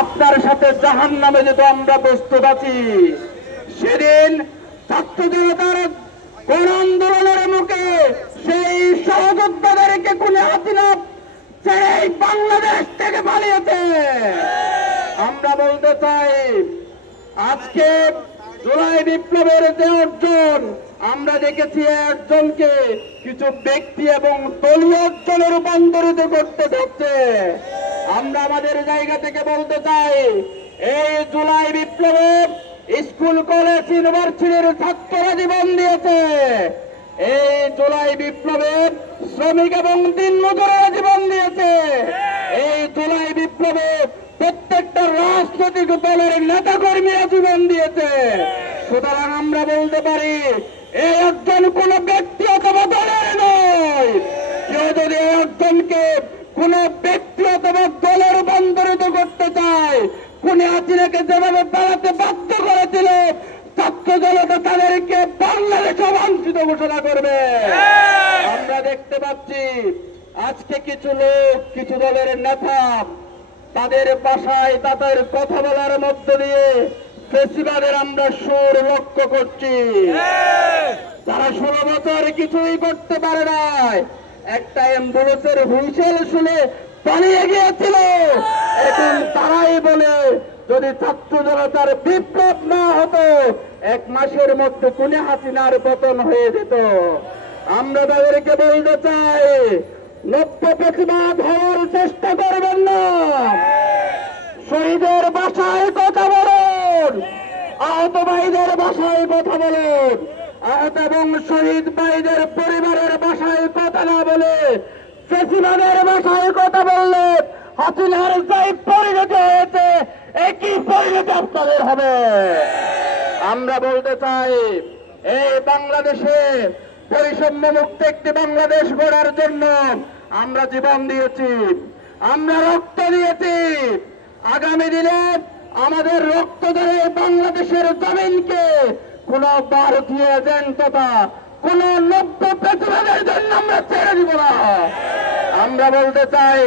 আপনার সাথে জাহান্নামে যেতে আমরা প্রস্তুত আছি। সেদিন ছাত্র জনতার গণ আন্দোলনের মুখে সেই সহযোদ্ধাদেরকে খুলে হাসিনা ছেড়ে বাংলাদেশ থেকে পালিয়েছে। আমরা বলতে চাই, আজকে জুলাই বিপ্লবের যে অর্জন আমরা দেখেছি, অর্জনকে কিছু ব্যক্তি এবং দলীয় অর্জনে রূপান্তরিত করতে যাচ্ছে। আমরা আমাদের জায়গা থেকে বলতে চাই, এই জুলাই বিপ্লবে স্কুল কলেজ ইউনিভার্সিটির ছাত্ররা জীবন দিয়েছে। এই জুলাই বিপ্লবে শ্রমিক এবং দিনমজুরেরা জীবন দিয়েছে। এই জুলাই বিপ্লবে প্রত্যেকটা রাজনৈতিক দলের নেতা কর্মীরা জীবন দিয়েছে। সুতরাং আমরা বলতে পারি, এই অর্জন কোন ব্যক্তি অথবা দলের নয়। কেউ যদি এই অর্জনকে কোন ব্যক্তি অথবা দলে রূপান্তরিত করতে চায়, কোন হাসিনাকে যেভাবে পালাতে বাধ্য করেছিল, ছাত্র জনতা তাদেরকে বাংলাদেশে বঞ্চিত ঘোষণা করবে। আমরা দেখতে পাচ্ছি আজকে কিছু লোক, কিছু দলের নেতা তাদের বাসায় তাদের কথা বলার মধ্য দিয়ে ফেসিবাদের আমরা সুর লক্ষ্য করছি। তারা 16 বছর কিছুই করতে পারে নাই, একটা অ্যাম্বুলেন্সের হুইসেল শুনে পালিয়ে গিয়েছিল। এখন তারাই বলে, যদি ছাত্র জনতার বিপ্লব না হতো 1 মাসের মধ্যে কোনে হাসিনার পতন হয়ে যেত। আমরা তাদেরকে বলতে চাই, নব্য প্রতিবাদ হওয়ার চেষ্টা করবেন না। শহীদের বাসায় কথা বলুন, আহত ভাইদের বাসায় কথা বলুন। আহত এবং শহীদ ভাইদের পরিবারের বাসায় কথা না বলে ফেসিবাদের বাসায় কথা বললে হাসিনার যাই পরিণতি হয়েছে, একই পরিণতি আপনাদের হবে। আমরা বলতে চাই, এই বাংলাদেশে বৈষম্য মুক্ত একটি বাংলাদেশ গড়ার জন্য আমরা জীবন দিয়েছি, আমরা রক্ত দিয়েছি। আগামী দিনে আমাদের রক্ত ধরে বাংলাদেশের জমিনকে কোন ভারতীয় এজেন্টতা, কোন নব্য পেট্রোলের জন্য আমরা ছেড়ে দিব না। আমরা বলতে চাই,